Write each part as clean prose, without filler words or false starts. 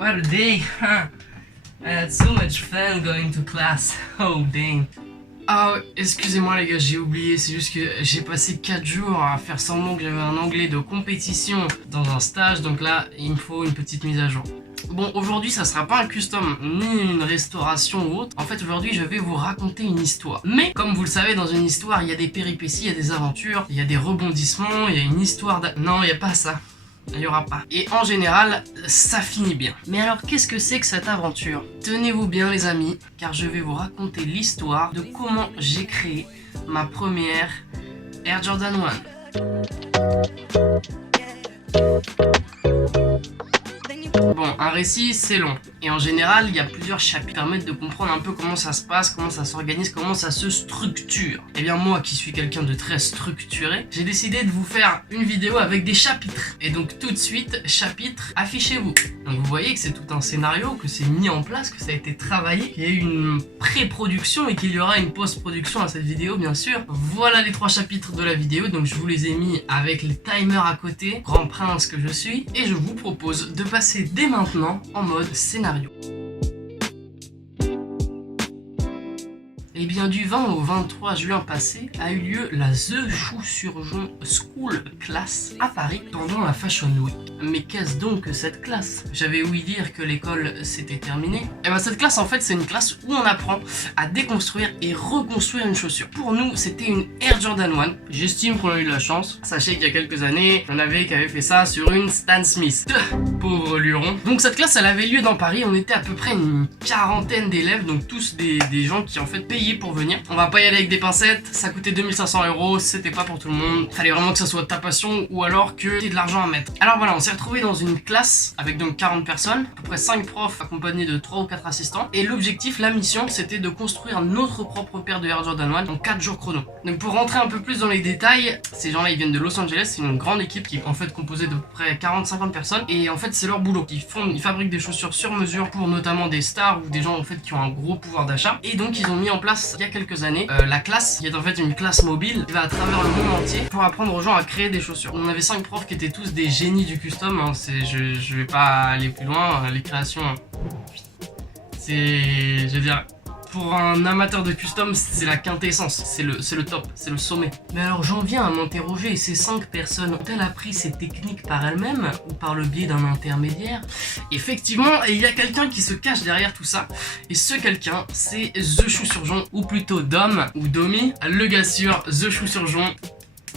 What a day, huh? I had so much fun going to class. Oh, dang. Ah, excusez-moi les gars, j'ai oublié, c'est juste que j'ai passé 4 jours à faire semblant que j'avais un anglais de compétition dans un stage, donc là, il me faut une petite mise à jour. Bon, aujourd'hui, ça sera pas un custom, ni une restauration ou autre. En fait, aujourd'hui, je vais vous raconter une histoire. Mais, comme vous le savez, dans une histoire, il y a des péripéties, il y a des aventures, il y a des rebondissements, il y a une histoire Non, il n'y a pas ça. Il n'y aura pas. Et en général, ça finit bien. Mais alors, qu'est-ce que c'est que cette aventure? Tenez-vous bien les amis, car je vais vous raconter l'histoire de comment j'ai créé ma première Air Jordan 1. Bon, un récit, c'est long. Et en général, il y a plusieurs chapitres qui permettent de comprendre un peu comment ça se passe, comment ça s'organise, comment ça se structure. Et bien moi, qui suis quelqu'un de très structuré, j'ai décidé de vous faire une vidéo avec des chapitres. Et donc tout de suite, chapitre, affichez-vous. Donc vous voyez que c'est tout un scénario, que c'est mis en place, que ça a été travaillé, qu'il y a eu une pré-production et qu'il y aura une post-production à cette vidéo, bien sûr. Voilà les 3 chapitres de la vidéo, donc je vous les ai mis avec les timers à côté, grand prince que je suis. Et je vous propose de passer dès maintenant en mode scénario. Et bien du 20 au 23 juin passé a eu lieu la The Chou Surgeon School Class à Paris pendant la Fashion Week. Mais qu'est-ce donc que cette classe? J'avais ouï dire que l'école s'était terminée. Et bien cette classe en fait c'est une classe où on apprend à déconstruire et reconstruire une chaussure. Pour nous c'était une Air Jordan 1. J'estime qu'on a eu de la chance. Sachez qu'il y a quelques années, on avait qui avait fait ça sur une Stan Smith. Pauvre luron. Donc cette classe elle avait lieu dans Paris, on était à peu près une quarantaine d'élèves, donc tous des gens qui en fait payaient pour venir. On va pas y aller avec des pincettes, ça coûtait 2500 €, c'était pas pour tout le monde. Fallait vraiment que ça soit ta passion ou alors que t'aies de l'argent à mettre. Alors voilà, on s'est retrouvé dans une classe avec donc 40 personnes, à peu près 5 profs accompagnés de 3 ou 4 assistants. Et l'objectif, la mission, c'était de construire notre propre paire de Air Jordan 1 en 4 jours chrono. Donc pour rentrer un peu plus dans les détails, ces gens-là ils viennent de Los Angeles, c'est une grande équipe qui est en fait composée de près 40-50 personnes. Et en fait c'est leur boulot. Ils fabriquent des chaussures sur mesure pour notamment des stars ou des gens en fait qui ont un gros pouvoir d'achat. Et donc ils ont mis en place il y a quelques années la classe, qui est en fait une classe mobile qui va à travers le monde entier pour apprendre aux gens à créer des chaussures. On avait 5 profs qui étaient tous des génies du custom, hein. Je vais pas aller plus loin, les créations, c'est, je veux dire, pour un amateur de custom, c'est la quintessence, c'est le top, c'est le sommet. Mais alors j'en viens à m'interroger, ces 5 personnes ont-elles appris ces techniques par elles-mêmes ou par le biais d'un intermédiaire? Effectivement, il y a quelqu'un qui se cache derrière tout ça, et ce quelqu'un, c'est The Chou Surgeon, ou plutôt Dom, ou Domi, le gars sûr, The Chou Surgeon,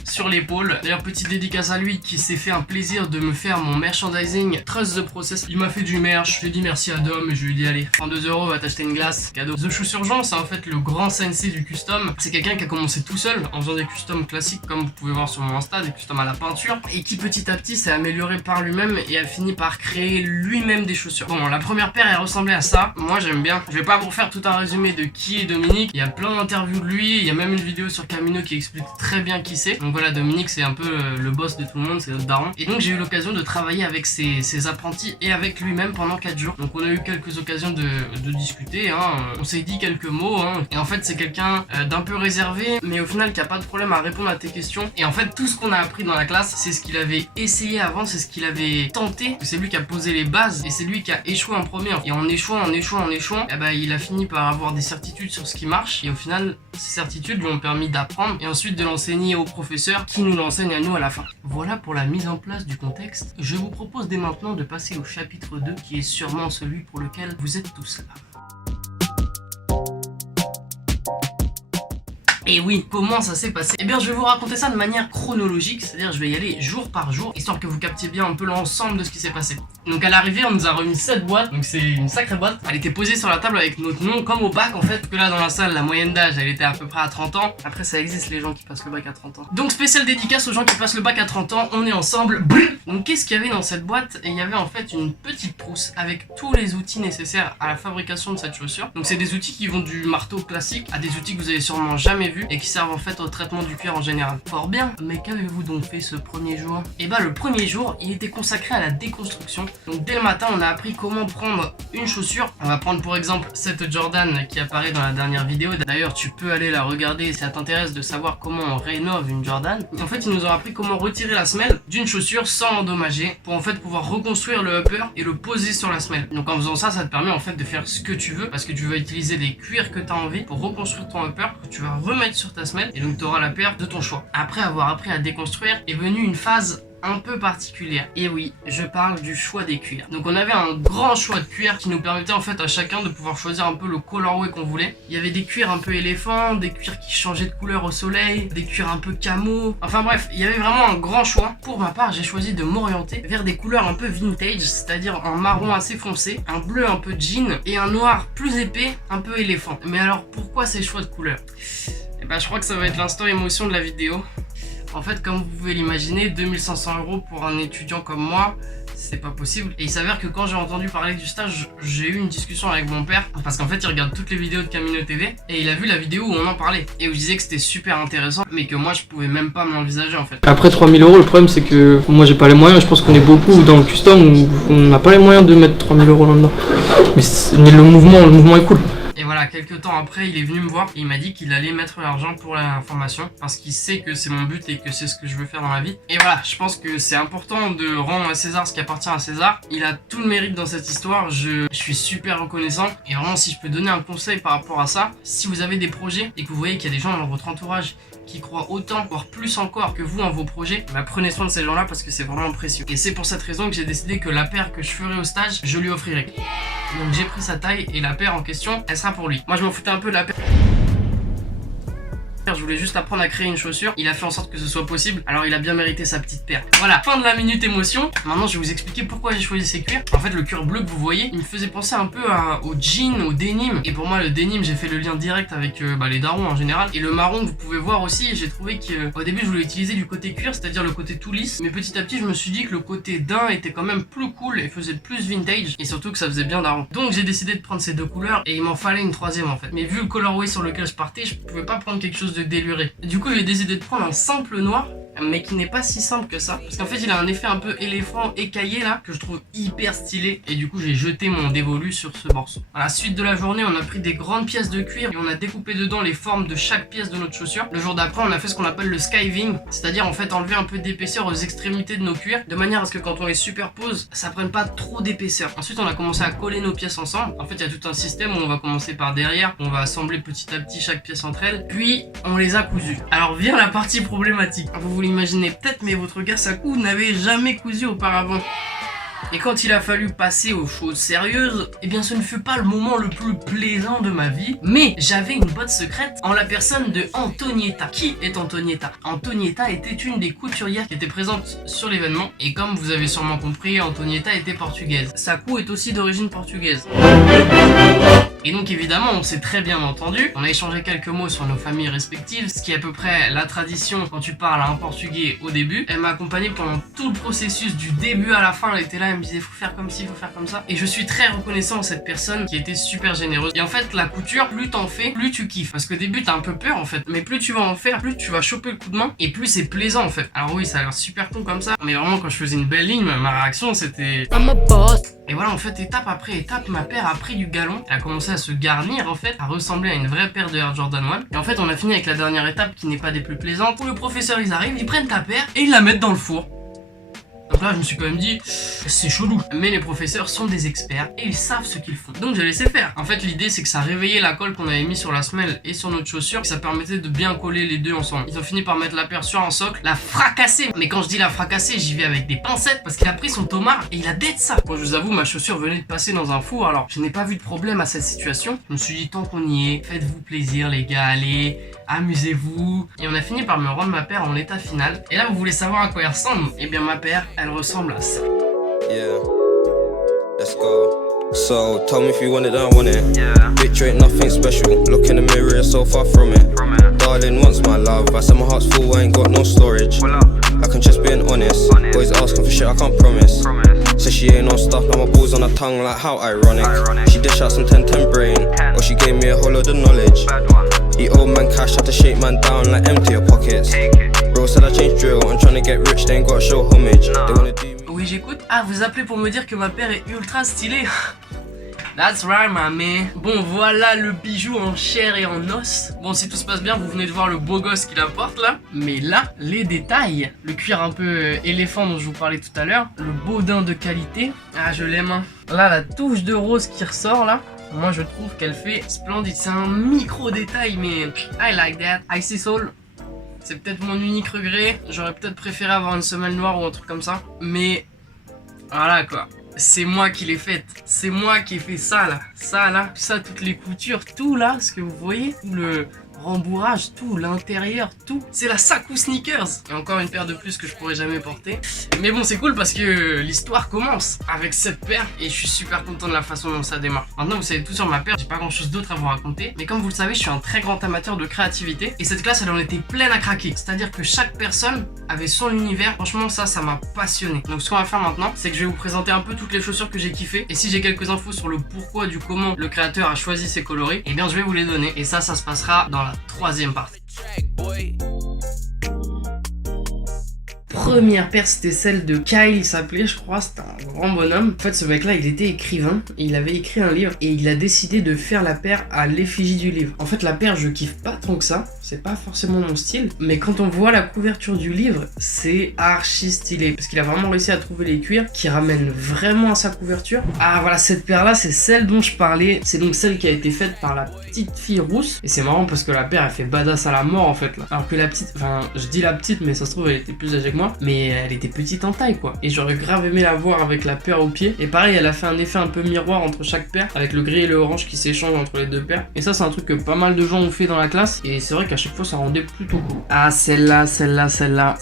sur l'épaule. D'ailleurs petite dédicace à lui qui s'est fait un plaisir de me faire mon merchandising Trust the Process. Il m'a fait du merch, je lui ai dit merci à Dom et je lui ai dit allez, prends 2 €, va t'acheter une glace, cadeau. The Chou Surgeon c'est en fait le grand sensei du custom. C'est quelqu'un qui a commencé tout seul en faisant des customs classiques comme vous pouvez voir sur mon Insta, des customs à la peinture, et qui petit à petit s'est amélioré par lui-même et a fini par créer lui-même des chaussures. Bon, la première paire elle ressemblait à ça, moi j'aime bien. Je vais pas vous refaire tout un résumé de qui est Dominique, il y a plein d'interviews de lui, il y a même une vidéo sur Camino qui explique très bien qui c'est. Donc voilà, Dominique c'est un peu le boss de tout le monde, c'est notre daron. Et donc j'ai eu l'occasion de travailler avec ses apprentis et avec lui-même pendant 4 jours. Donc on a eu quelques occasions de discuter, hein. On s'est dit quelques mots, hein. Et en fait c'est quelqu'un d'un peu réservé, mais au final qui a pas de problème à répondre à tes questions. Et en fait tout ce qu'on a appris dans la classe, c'est ce qu'il avait essayé avant, c'est ce qu'il avait tenté. C'est lui qui a posé les bases et c'est lui qui a échoué en premier. Et en échouant, eh ben, il a fini par avoir des certitudes sur ce qui marche. Et au final, ces certitudes lui ont permis d'apprendre et ensuite de l'enseigner aux professeurs qui nous l'enseignent à nous à la fin. Voilà pour la mise en place du contexte. Je vous propose dès maintenant de passer au chapitre 2 qui est sûrement celui pour lequel vous êtes tous là. Et oui, comment ça s'est passé? Eh bien je vais vous raconter ça de manière chronologique, c'est-à-dire je vais y aller jour par jour, histoire que vous captiez bien un peu l'ensemble de ce qui s'est passé. Donc à l'arrivée on nous a remis cette boîte, donc c'est une sacrée boîte. Elle était posée sur la table avec notre nom comme au bac en fait, que là dans la salle la moyenne d'âge elle était à peu près à 30 ans. Après ça existe les gens qui passent le bac à 30 ans. Donc spéciale dédicace aux gens qui passent le bac à 30 ans, on est ensemble. Donc qu'est-ce qu'il y avait dans cette boîte? Et il y avait en fait une petite trousse avec tous les outils nécessaires à la fabrication de cette chaussure. Donc c'est des outils qui vont du marteau classique à des outils que vous avez sûrement jamais vu vu et qui servent en fait au traitement du cuir en général. Fort bien, mais qu'avez-vous donc fait ce premier jour? Et bah le premier jour, il était consacré à la déconstruction. Donc dès le matin, on a appris comment prendre une chaussure. On va prendre pour exemple cette Jordan qui apparaît dans la dernière vidéo. D'ailleurs, tu peux aller la regarder si ça t'intéresse de savoir comment on rénove une Jordan. Et en fait, ils nous ont appris comment retirer la semelle d'une chaussure sans l'endommager pour en fait pouvoir reconstruire le upper et le poser sur la semelle. Donc en faisant ça, ça te permet en fait de faire ce que tu veux parce que tu vas utiliser les cuirs que tu as envie pour reconstruire ton upper que tu vas remettre sur ta semelle et donc tu auras la paire de ton choix. Après avoir appris à déconstruire est venue une phase un peu particulière. Et oui, je parle du choix des cuirs. Donc on avait un grand choix de cuirs qui nous permettait en fait à chacun de pouvoir choisir un peu le colorway qu'on voulait. Il y avait des cuirs un peu éléphants, des cuirs qui changeaient de couleur au soleil, des cuirs un peu camo. Enfin bref, il y avait vraiment un grand choix. Pour ma part, j'ai choisi de m'orienter vers des couleurs un peu vintage, c'est-à-dire un marron assez foncé, un bleu un peu jean et un noir plus épais, un peu éléphant. Mais alors pourquoi ces choix de couleurs? Et bah je crois que ça va être l'instant émotion de la vidéo. En fait, comme vous pouvez l'imaginer, 2500 € pour un étudiant comme moi, c'est pas possible. Et il s'avère que quand j'ai entendu parler du stage, j'ai eu une discussion avec mon père. Parce qu'en fait, il regarde toutes les vidéos de Camino TV. Et il a vu la vidéo où on en parlait. Et où je disais que c'était super intéressant. Mais que moi, je pouvais même pas me l'envisager en fait. Après 3000 €, le problème c'est que moi j'ai pas les moyens. Je pense qu'on est beaucoup dans le custom où on n'a pas les moyens de mettre 3000 € là-dedans. Mais le mouvement est cool. Et voilà, quelques temps après, il est venu me voir et il m'a dit qu'il allait mettre l'argent pour la formation parce qu'il sait que c'est mon but et que c'est ce que je veux faire dans la vie. Et voilà, je pense que c'est important de rendre à César ce qui appartient à César. Il a tout le mérite dans cette histoire, je suis super reconnaissant. Et vraiment, si je peux donner un conseil par rapport à ça, si vous avez des projets et que vous voyez qu'il y a des gens dans votre entourage qui croient autant, voire plus encore que vous en vos projets, bah prenez soin de ces gens-là parce que c'est vraiment précieux. Et c'est pour cette raison que j'ai décidé que la paire que je ferai au stage, je lui offrirai. Donc j'ai pris sa taille et la paire en question, elle sera pour lui. Moi je m'en foutais un peu de la paire. Je voulais juste apprendre à créer une chaussure. Il a fait en sorte que ce soit possible. Alors il a bien mérité sa petite paire. Voilà, fin de la minute émotion. Maintenant je vais vous expliquer pourquoi j'ai choisi ces cuirs. En fait le cuir bleu que vous voyez, il me faisait penser un peu au jean, au denim. Et pour moi le denim, j'ai fait le lien direct avec les darons en général. Et le marron que vous pouvez voir aussi, j'ai trouvé qu'au début je voulais utiliser du côté cuir, c'est-à-dire le côté tout lisse. Mais petit à petit je me suis dit que le côté daim était quand même plus cool et faisait plus vintage. Et surtout que ça faisait bien daron. Donc j'ai décidé de prendre ces deux couleurs et il m'en fallait une troisième en fait. Mais vu le colorway sur lequel je partais, je pouvais pas prendre quelque chose de déluré. Du coup j'ai décidé de prendre un simple noir, mais qui n'est pas si simple que ça, parce qu'en fait il a un effet un peu éléphant écaillé là, que je trouve hyper stylé, et du coup j'ai jeté mon dévolu sur ce morceau. À la suite de la journée, on a pris des grandes pièces de cuir et on a découpé dedans les formes de chaque pièce de notre chaussure. Le jour d'après on a fait ce qu'on appelle le skiving, c'est-à-dire en fait enlever un peu d'épaisseur aux extrémités de nos cuirs, de manière à ce que quand on les superpose, ça prenne pas trop d'épaisseur. Ensuite on a commencé à coller nos pièces ensemble. En fait il y a tout un système où on va commencer par derrière, on va assembler petit à petit chaque pièce entre elles, puis on les a cousues. Alors vient la partie problématique. Vous l'imaginez peut-être, mais votre gars Sakou n'avait jamais cousu auparavant. Et quand il a fallu passer aux choses sérieuses, eh bien ce ne fut pas le moment le plus plaisant de ma vie, mais j'avais une botte secrète en la personne de Antonietta. Qui est Antonietta? Antonietta était une des couturières qui était présente sur l'événement, et comme vous avez sûrement compris, Antonietta était portugaise. Sakou est aussi d'origine portugaise. Et donc évidemment on s'est très bien entendu, on a échangé quelques mots sur nos familles respectives, ce qui est à peu près la tradition quand tu parles à un portugais au début. Elle m'a accompagné pendant tout le processus, du début à la fin, elle était là, elle me disait faut faire comme ci, faut faire comme ça. Et je suis très reconnaissant à cette personne qui était super généreuse. Et en fait la couture, plus t'en fais, plus tu kiffes. Parce qu'au début t'as un peu peur en fait, mais plus tu vas en faire, plus tu vas choper le coup de main, et plus c'est plaisant en fait. Alors oui ça a l'air super con comme ça, mais vraiment quand je faisais une belle ligne, ma réaction c'était... Et voilà en fait étape après étape, ma paire a pris du galon, elle a commencé à se garnir en fait, à ressembler à une vraie paire de Air Jordan 1. Et en fait on a fini avec la dernière étape qui n'est pas des plus plaisantes, où le professeur ils arrivent, ils prennent ta paire et ils la mettent dans le four. Donc là je me suis quand même dit c'est chelou, mais les professeurs sont des experts et ils savent ce qu'ils font, donc j'ai laissé faire. En fait l'idée c'est que ça réveillait la colle qu'on avait mis sur la semelle et sur notre chaussure, et ça permettait de bien coller les deux ensemble. Ils ont fini par mettre la paire sur un socle, la fracasser, mais quand je dis la fracasser, j'y vais avec des pincettes parce qu'il a pris son tomard et il a dead ça. Moi je vous avoue, ma chaussure venait de passer dans un four, alors je n'ai pas vu de problème à cette situation. Je me suis dit tant qu'on y est, faites-vous plaisir les gars, allez, amusez-vous. Et on a fini par me rendre ma paire en état final. Et là vous voulez savoir à quoi elle ressemble? Eh bien ma paire, elle ressemble à ça. Yeah, let's go. So, tell me if you want it, I want it. Yeah. Picture ain't nothing special. Look in the mirror, you're so far from it. Darling wants my love. I said my heart's full, I ain't got no storage. I can just being honest. Boys asking for shit, I can't promise. Said she ain't no stuff, now my balls on her tongue, like how ironic. She dish out some 10-10 brain, or she gave me a whole load of knowledge. He owed man cash, had to shake man down like empty your pockets. Bro said I changed drill, I'm trying to get rich, they ain't gotta show homage. They wanna do me. Oui, j'écoute. Ah, vous appelez pour me dire que ma paire est ultra stylée. That's right, my man. Bon, voilà le bijou en chair et en os. Bon, si tout se passe bien, vous venez de voir le beau gosse qu'il apporte là. Mais là, les détails. Le cuir un peu éléphant dont je vous parlais tout à l'heure. Le baudin de qualité. Ah, je l'aime. Hein. Là, la touche de rose qui ressort là. Moi, je trouve qu'elle fait splendide. C'est un micro détail, mais I like that. Icy Soul. C'est peut-être mon unique regret. J'aurais peut-être préféré avoir une semelle noire ou un truc comme ça. Mais voilà quoi. C'est moi qui l'ai faite. C'est moi qui ai fait ça là. Ça là. Ça, toutes les coutures. Tout là, ce que vous voyez. Tout le rembourrage, tout, l'intérieur, tout. C'est la Saku Sneakers. Et encore une paire de plus que je pourrais jamais porter. Mais bon, c'est cool parce que l'histoire commence avec cette paire. Et je suis super content de la façon dont ça démarre. Maintenant, vous savez tout sur ma paire. J'ai pas grand chose d'autre à vous raconter. Mais comme vous le savez, je suis un très grand amateur de créativité. Et cette classe, elle en était pleine à craquer. C'est-à-dire que chaque personne avait son univers. Franchement, ça m'a passionné. Donc, ce qu'on va faire maintenant, c'est que je vais vous présenter un peu toutes les chaussures que j'ai kiffé. Et si j'ai quelques infos sur le pourquoi du comment le créateur a choisi ces coloris, eh bien, je vais vous les donner. Et ça se passera dans la troisième partie. Première paire, c'était celle de Kyle, il s'appelait, je crois, c'était un grand bonhomme. En fait, ce mec-là, il était écrivain, et il avait écrit un livre, et il a décidé de faire la paire à l'effigie du livre. En fait, la paire, je kiffe pas tant que ça, c'est pas forcément mon style, mais quand on voit la couverture du livre, c'est archi stylé, parce qu'il a vraiment réussi à trouver les cuirs qui ramènent vraiment à sa couverture. Ah voilà, cette paire-là, c'est celle dont je parlais, c'est donc celle qui a été faite par la petite fille rousse, et c'est marrant parce que la paire, elle fait badass à la mort, en fait, là. Alors que la petite, enfin, je dis la petite, mais ça se trouve, elle était plus âgée que moi, mais elle était petite en taille quoi. Et j'aurais grave aimé la voir avec la paire au pied. Et pareil, elle a fait un effet un peu miroir entre chaque paire, avec le gris et le orange qui s'échangent entre les deux paires. Et ça, c'est un truc que pas mal de gens ont fait dans la classe. Et c'est vrai qu'à chaque fois, ça rendait plutôt cool. Ah, celle-là,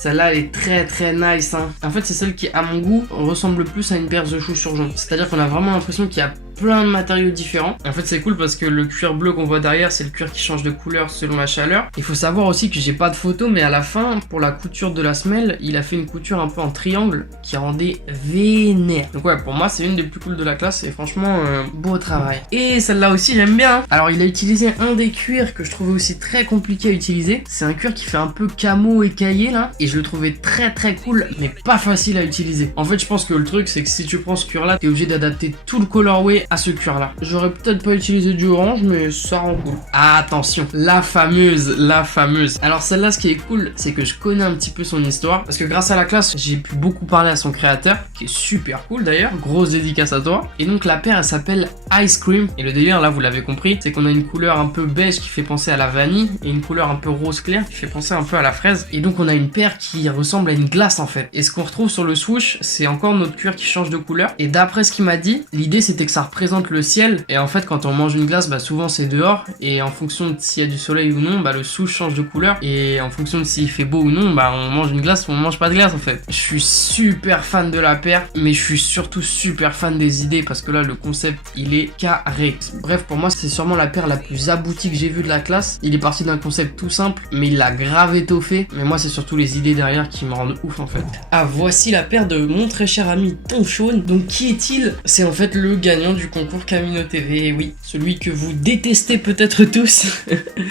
elle est très très nice. Hein. En fait, c'est celle qui, à mon goût, ressemble plus à une paire de chaussures jaunes. C'est-à-dire qu'on a vraiment l'impression qu'il y a plein de matériaux différents. En fait, c'est cool parce que le cuir bleu qu'on voit derrière, c'est le cuir qui change de couleur selon la chaleur. Il faut savoir aussi que j'ai pas de photo, mais à la fin, pour la couture de la semelle, il a fait une couture un peu en triangle qui rendait vénère. Donc ouais, pour moi, c'est une des plus cool de la classe et franchement, beau travail. Et celle-là aussi, j'aime bien. Alors, il a utilisé un des cuirs que je trouvais aussi très compliqué à utiliser. C'est un cuir qui fait un peu camo écaillé là, et je le trouvais très très cool, mais pas facile à utiliser. En fait, je pense que le truc, c'est que si tu prends ce cuir là, t'es obligé d'adapter tout le colorway à ce cuir là. J'aurais peut-être pas utilisé du orange, mais ça rend cool. Ah, attention, la fameuse. Alors celle-là, ce qui est cool, c'est que je connais un petit peu son histoire, parce que grâce à la classe, j'ai pu beaucoup parler à son créateur, qui est super cool d'ailleurs. Grosse dédicace à toi. Et donc la paire, elle s'appelle Ice Cream. Et le délire, là, vous l'avez compris, c'est qu'on a une couleur un peu beige qui fait penser à la vanille, et une couleur un peu rose clair qui fait penser un peu à la fraise. Et donc on a une paire qui ressemble à une glace en fait. Et ce qu'on retrouve sur le swoosh, c'est encore notre cuir qui change de couleur. Et d'après ce qu'il m'a dit, l'idée c'était que ça représente le ciel, et en fait quand on mange une glace, bah souvent c'est dehors, et en fonction de s'il y a du soleil ou non, bah le swoosh change de couleur, et en fonction de s'il fait beau ou non, bah on mange une glace ou on mange pas de glace en fait. Je suis super fan de la paire, mais je suis surtout super fan des idées, parce que là le concept il est carré. Bref, pour moi c'est sûrement la paire la plus aboutie que j'ai vue de la classe. Il est parti d'un concept tout simple, mais il l'a grave étoffé, mais moi c'est surtout les idées derrière qui me rendent ouf en fait. Ah, voici la paire de mon très cher ami Tonchon. Donc qui est-il? C'est en fait le gagnant du concours Camino TV, oui, celui que vous détestez peut-être tous,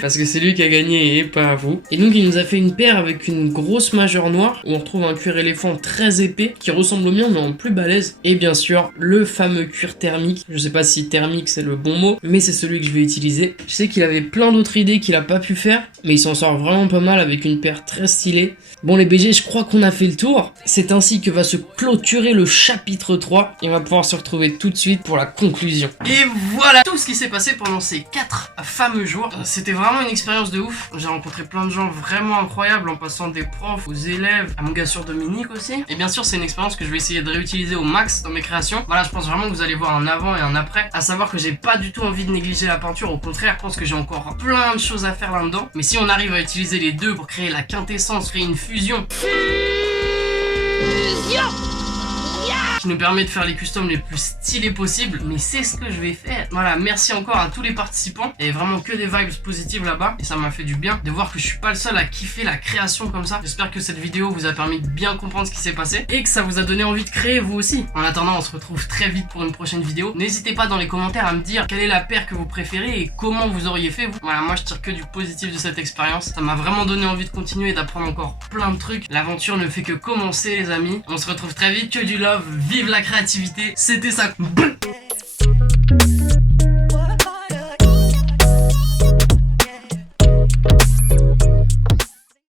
parce que c'est lui qui a gagné et pas vous. Et donc il nous a fait une paire avec une grosse majeure noire, où on retrouve un cuir éléphant très épais, qui ressemble au mien mais en plus balèze, et bien sûr le fameux cuir thermique. Je sais pas si thermique c'est le bon mot, mais c'est celui que je vais utiliser. Je sais qu'il avait plein d'autres idées qu'il a pas pu faire, mais il s'en sort vraiment pas mal avec une paire très stylée. Bon les BG, je crois qu'on a fait le tour. C'est ainsi que va se clôturer le chapitre 3, et on va pouvoir se retrouver tout de suite pour la conclusion. Et voilà tout ce qui s'est passé pendant ces 4 fameux jours. C'était vraiment une expérience de ouf. J'ai rencontré plein de gens vraiment incroyables, en passant des profs aux élèves, à mon gars sûr Dominique aussi. Et bien sûr c'est une expérience que je vais essayer de réutiliser au max dans mes créations. Voilà, je pense vraiment que vous allez voir un avant et un après. À savoir que j'ai pas du tout envie de négliger la peinture, au contraire, je pense que j'ai encore plein de choses à faire là-dedans. Mais si on arrive à utiliser les deux pour créer la quintessence, créer une fusion. qui nous permet de faire les customs les plus stylés possibles. Mais c'est ce que je vais faire. Voilà, merci encore à tous les participants. Il y avait vraiment que des vibes positives là-bas. Et ça m'a fait du bien de voir que je suis pas le seul à kiffer la création comme ça. J'espère que cette vidéo vous a permis de bien comprendre ce qui s'est passé et que ça vous a donné envie de créer vous aussi. En attendant, on se retrouve très vite pour une prochaine vidéo. N'hésitez pas dans les commentaires à me dire quelle est la paire que vous préférez et comment vous auriez fait vous. Voilà, moi je tire que du positif de cette expérience. Ça m'a vraiment donné envie de continuer et d'apprendre encore plein de trucs. L'aventure ne fait que commencer les amis. On se retrouve très vite, que du love, vive la créativité. C'était ça.